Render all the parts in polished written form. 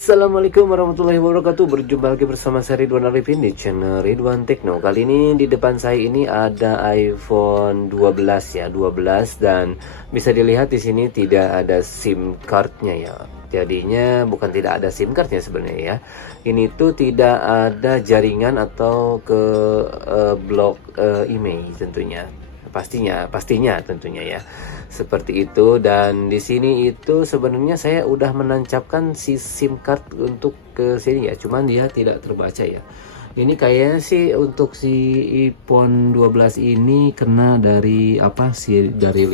Assalamualaikum warahmatullahi wabarakatuh. Berjumpa lagi bersama saya Ridwan Arifin di channel Ridwan Tekno. Kali ini di depan saya ini ada iPhone 12 ya, 12, dan bisa dilihat di sini tidak ada SIM cardnya ya. Jadinya bukan tidak ada SIM cardnya sebenarnya ya. Ini tuh tidak ada jaringan atau ke blok email tentunya. Pastinya tentunya ya, seperti itu. Dan di sini itu sebenarnya saya udah menancapkan si SIM card untuk ke sini ya, cuman dia tidak terbaca ya. Ini kayaknya sih untuk si iPhone 12 ini kena dari apa sih, dari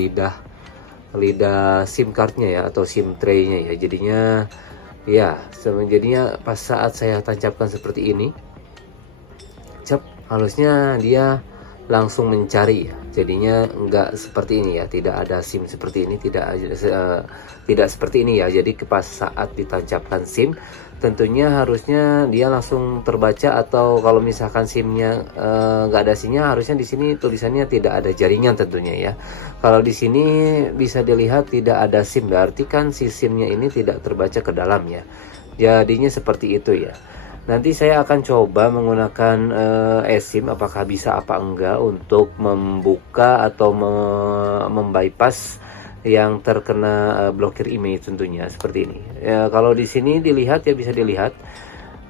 lidah SIM cardnya ya, atau SIM tray-nya ya. Jadinya pas saat saya tancapkan seperti ini, harusnya dia langsung mencari ya. Jadinya enggak seperti ini ya, tidak ada SIM seperti ini, tidak seperti ini ya. Jadi pas saat ditancapkan SIM, tentunya harusnya dia langsung terbaca, atau kalau misalkan SIM-nya enggak ada SIM-nya, harusnya di sini tulisannya tidak ada jaringan tentunya ya. Kalau di sini bisa dilihat tidak ada SIM, berarti kan si SIM-nya ini tidak terbaca ke dalam ya. Jadinya seperti itu ya. Nanti saya akan coba menggunakan eSIM, apakah bisa apa enggak untuk membuka atau membypass yang terkena blokir image tentunya seperti ini. Ya, kalau di sini dilihat ya, bisa dilihat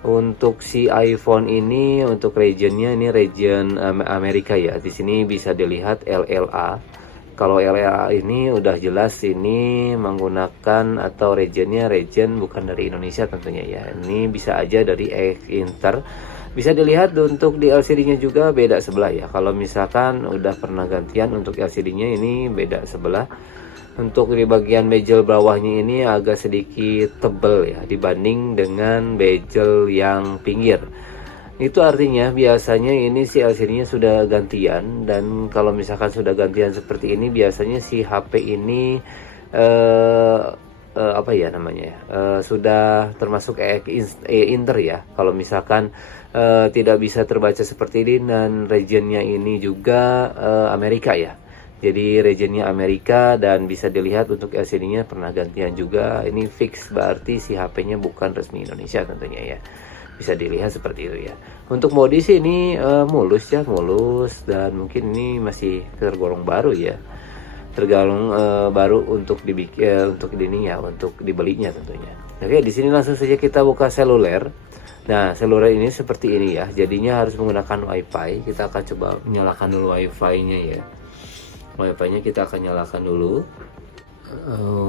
untuk si iPhone ini, untuk regionnya ini region Amerika ya. Di sini bisa dilihat LLA. Kalau LLA ini udah jelas ini menggunakan atau region bukan dari Indonesia tentunya ya. Ini bisa aja dari Inter. Bisa dilihat untuk di LCD-nya juga beda sebelah ya. Kalau misalkan udah pernah gantian untuk LCD-nya ini beda sebelah. Untuk di bagian bezel bawahnya ini agak sedikit tebal ya dibanding dengan bezel yang pinggir. Itu artinya biasanya ini si LCD-nya sudah gantian, dan kalau misalkan sudah gantian seperti ini, biasanya si HP ini apa ya namanya, sudah termasuk Inter ya. Kalau misalkan tidak bisa terbaca seperti ini, dan regionnya ini juga Amerika ya. Jadi regionnya Amerika, dan bisa dilihat untuk LCD-nya pernah gantian juga. Ini fix, berarti si HP-nya bukan resmi Indonesia tentunya ya. Bisa dilihat seperti itu ya. Untuk modi sih ini mulus, dan mungkin ini masih tergolong baru ya. Tergolong baru untuk dibikin, untuk ini ya, untuk dibelinya tentunya. Oke, di sini langsung saja kita buka seluler. Nah, seluler ini seperti ini ya. Jadinya harus menggunakan WiFi. Kita akan coba menyalakan dulu WiFi-nya ya. WiFi-nya kita akan nyalakan dulu.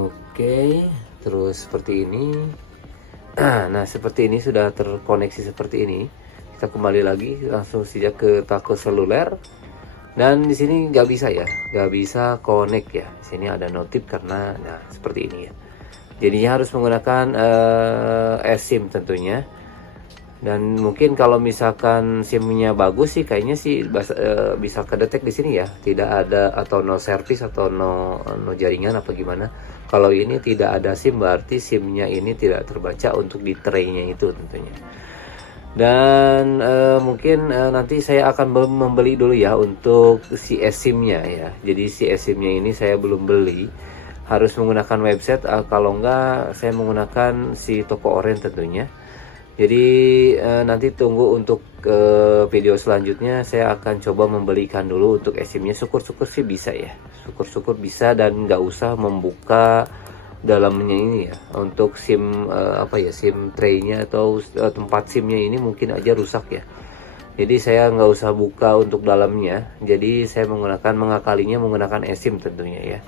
Oke, terus seperti ini. Nah, seperti ini sudah terkoneksi seperti ini. Kita kembali lagi langsung saja ke toko seluler. Dan di sini nggak bisa ya, nggak bisa connect ya. Di sini ada notif karena, nah seperti ini ya. Jadinya harus menggunakan eSIM tentunya. Dan mungkin kalau misalkan SIM-nya bagus sih, kayaknya sih bisa kedetek di sini ya. Tidak ada atau no service atau no jaringan apa gimana. Kalau ini tidak ada SIM, berarti SIM-nya ini tidak terbaca untuk di tray-nya itu tentunya. Dan mungkin nanti saya akan membeli dulu ya untuk si eSIM-nya ya. Jadi si eSIM-nya ini saya belum beli, harus menggunakan website. Kalau enggak, saya menggunakan si toko oranye tentunya. Jadi nanti tunggu untuk video selanjutnya, saya akan coba membelikan dulu untuk eSIM-nya. Syukur-syukur sih bisa ya, syukur-syukur bisa, dan nggak usah membuka dalamnya ini ya. Untuk SIM SIM tray-nya atau tempat SIM-nya ini mungkin aja rusak ya. Jadi saya nggak usah buka untuk dalamnya. Jadi saya mengakalinya menggunakan eSIM tentunya ya.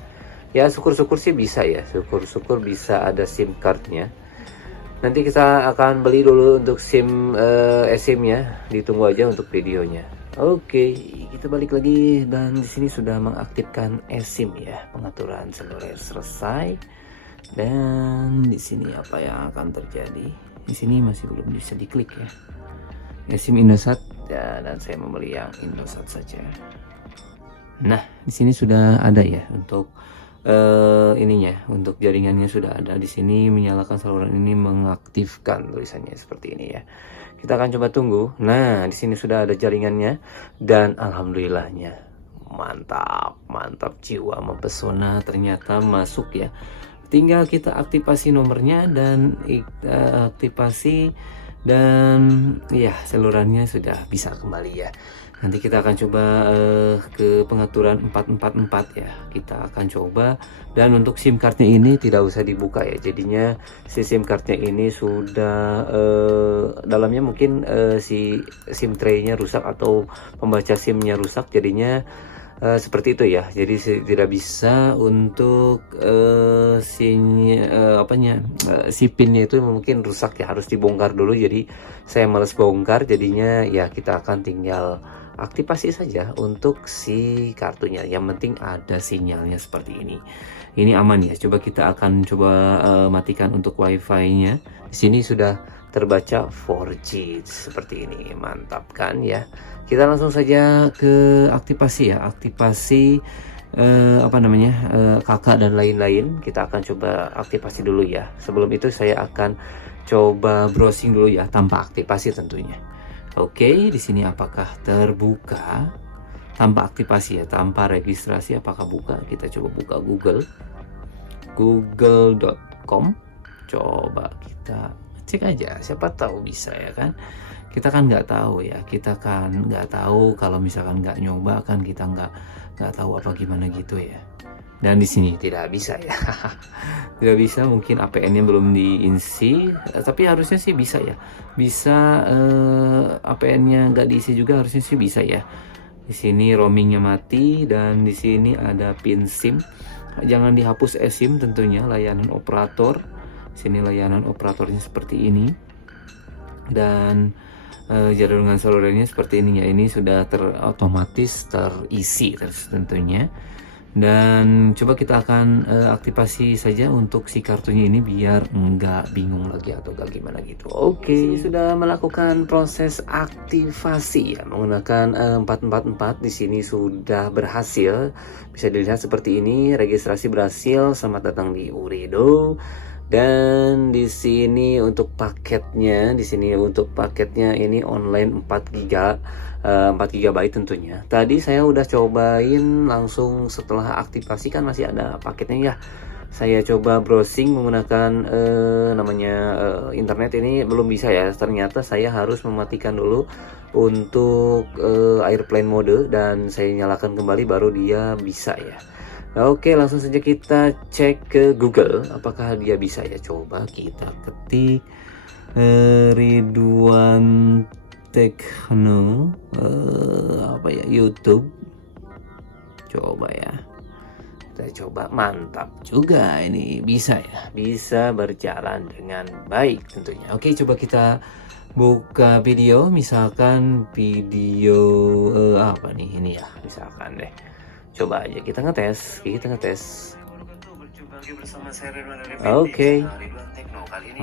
Ya syukur-syukur sih bisa ya, syukur-syukur bisa ada SIM card-nya. Nanti kita akan beli dulu untuk SIM eSIM-nya. Ditunggu aja untuk videonya. Oke, kita balik lagi, dan di sini sudah mengaktifkan eSIM ya. Pengaturan seluler selesai. Dan di sini apa yang akan terjadi? Di sini masih belum bisa diklik ya. eSIM Indosat ya, dan saya membeli yang Indosat saja. Nah, di sini sudah ada ya untuk ininya, untuk jaringannya sudah ada. Di sini menyalakan saluran ini, mengaktifkan tulisannya seperti ini ya. Kita akan coba tunggu. Nah, di sini sudah ada jaringannya, dan alhamdulillahnya mantap jiwa mempesona, ternyata masuk ya. tinggal kita aktifasi nomornya dan aktifasi, dan ya salurannya sudah bisa kembali ya. Nanti kita akan coba ke pengaturan 444 ya, kita akan coba. Dan untuk SIM cardnya ini tidak usah dibuka ya, jadinya si SIM cardnya ini sudah dalamnya mungkin si SIM tray-nya rusak atau pembaca SIM-nya rusak, jadinya seperti itu ya. Jadi tidak bisa untuk si pinnya itu mungkin rusak ya, harus dibongkar dulu. Jadi saya males bongkar, jadinya ya kita akan tinggal aktifasi saja untuk si kartunya. Yang penting ada sinyalnya seperti ini. Ini aman ya. Coba kita akan coba matikan untuk wifi-nya. Di sini sudah terbaca 4G seperti ini. Mantap kan ya. Kita langsung saja ke aktifasi ya. Aktifasi kakak dan lain-lain. Kita akan coba aktifasi dulu ya. Sebelum itu saya akan coba browsing dulu ya, tanpa aktifasi tentunya. Oke, di sini apakah terbuka tanpa aktifasi ya, tanpa registrasi, apakah buka? Kita coba buka google.com. Coba kita cek aja, siapa tahu bisa ya kan. Kita kan nggak tahu ya, kita kan nggak tahu, kalau misalkan nggak nyoba kan kita nggak tahu apa gimana gitu ya. Dan di sini tidak bisa ya. Tidak bisa, mungkin APN-nya belum diisi, tapi harusnya sih bisa ya. Bisa APN-nya nggak diisi juga harusnya sih bisa ya. Di sini roamingnya mati, dan di sini ada pin SIM. Jangan dihapus eSIM tentunya, layanan operator. Di sini layanan operatornya seperti ini. Dan jaringan selulernya seperti ini ya. Ini sudah otomatis terisi tentunya. Dan coba kita akan aktifasi saja untuk si kartunya ini biar nggak bingung lagi atau gak gimana gitu. Oke, sudah melakukan proses aktivasi ya menggunakan 444. Di sini sudah berhasil, bisa dilihat seperti ini, registrasi berhasil. Selamat datang di Ooredoo. Dan di sini untuk paketnya, ini online 4 GB tentunya. Tadi saya udah cobain langsung setelah aktifasi, kan masih ada paketnya ya. Saya coba browsing menggunakan internet, ini belum bisa ya. Ternyata saya harus mematikan dulu untuk airplane mode, dan saya nyalakan kembali baru dia bisa ya. Oke, langsung saja kita cek ke Google apakah dia bisa ya. Coba kita ketik Ridwan Tekno YouTube. Coba ya. Kita coba, mantap juga ini, bisa ya. Bisa berjalan dengan baik tentunya. Oke, coba kita buka video, misalkan video ini ya, misalkan deh. Coba aja kita ngetes. Oke.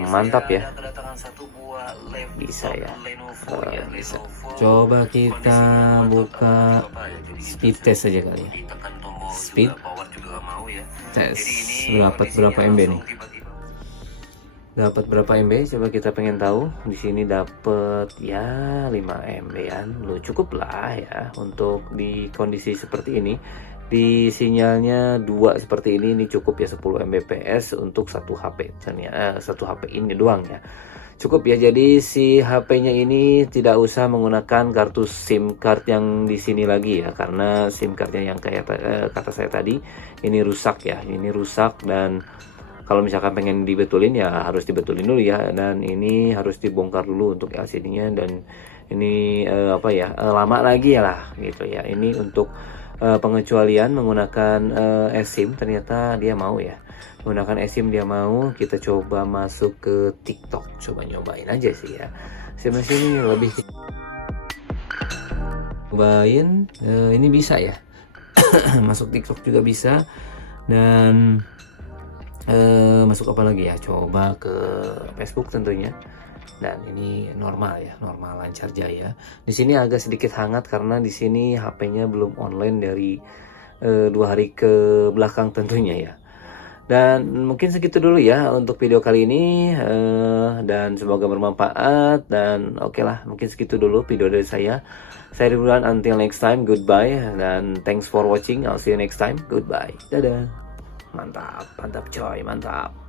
Mantap ya. Bisa ya. Bisa. Coba kita buka speed test aja kali ya. Speed test. Berapa MB nih? Dapat berapa MB? Coba kita pengen tahu. Di sini dapat ya 5 MB-an. Lu cukup lah ya untuk di kondisi seperti ini. Di sinyalnya 2 seperti ini cukup ya, 10 Mbps untuk satu HP. Satu HP ini doang ya. Cukup ya. Jadi si HP-nya ini tidak usah menggunakan kartu SIM card yang di sini lagi ya, karena SIM cardnya yang kayak kata saya tadi ini rusak ya. Ini rusak, dan kalau misalkan pengen dibetulin ya harus dibetulin dulu ya, dan ini harus dibongkar dulu untuk LCD-nya, dan ini lama lagi ya lah gitu ya. Ini untuk pengecualian menggunakan eSIM, ternyata dia mau ya. Menggunakan eSIM dia mau. Kita coba masuk ke TikTok, coba nyobain aja sih ya. Sini lebih cobain, ini bisa ya. Masuk TikTok juga bisa, dan masuk apa lagi ya, coba ke Facebook tentunya. Dan ini normal ya, normal lancar jaya. Di sini agak sedikit hangat karena di sini HP-nya belum online dari 2 hari ke belakang tentunya ya. Dan mungkin segitu dulu ya untuk video kali ini, dan semoga bermanfaat. Dan oke lah, mungkin segitu dulu video dari saya. Saya Ridwan, until next time, goodbye, dan thanks for watching. I'll see you next time, goodbye, dadah. Mantap, mantap coy, mantap.